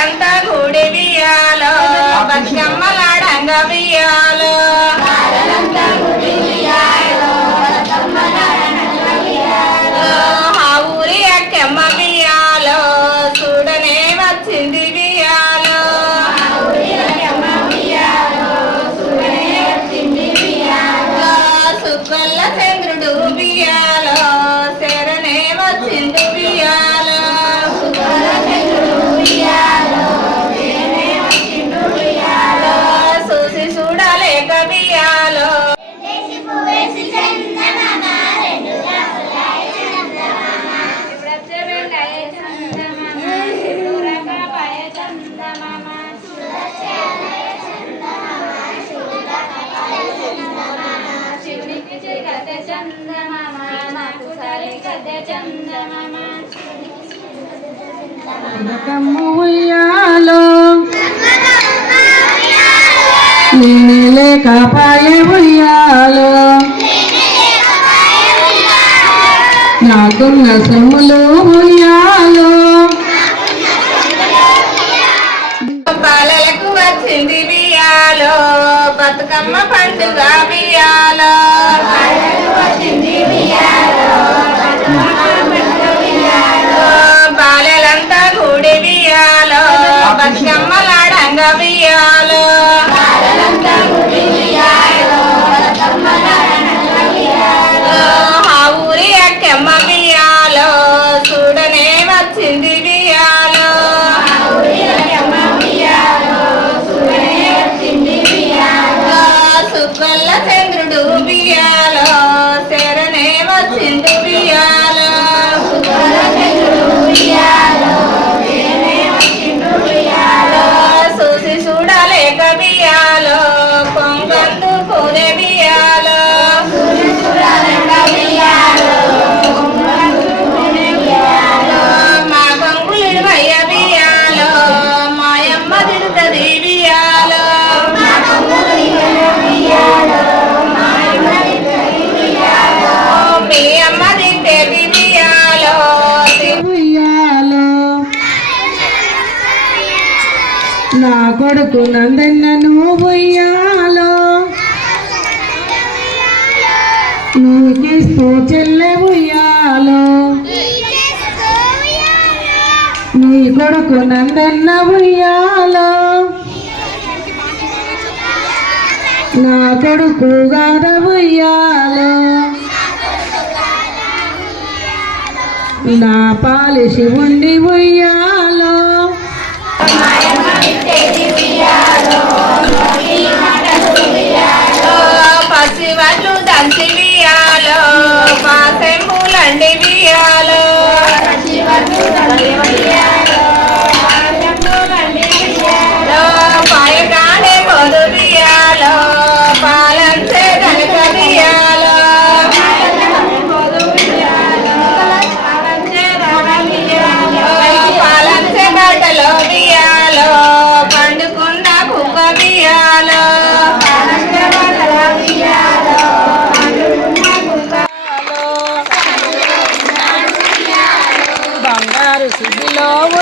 బాలలంతా కూడి బియ్యాలో బతుకమ్మలాడంగ బియ్యాలో ఆ ఊరి అక్కమ్మ బియ్యాలో చూడనే వచ్చింది బియ్యాలో సుక్కల్ల చంద్రుడు బియ్యాలో శరణే వచ్చింది బతుకమ్మ ఉయ్యాలో నేను లేకపాయ ఉయ్యాలో నాకున్న సొమ్ములు ఉయ్యాలో బతుకమ్మ పండుగ బియ్యాలో బాలలంతా గుడి బియ్యాలో బతుకమ్మలాడంగ బియ్యాలో శరణే వచ్చింది నా కొడుకు నందన్నను ఉయ్యాలో నీకిస్తూ చెల్లె ఉయ్యాలో నీ కొడుకు నందన్న ఉయ్యాలో నా కొడుకు గాద ఉయ్యాలో నా పాలిసి ఉండి ఉయ్యాలో? Thank you. Claro, sí, sí, lobo.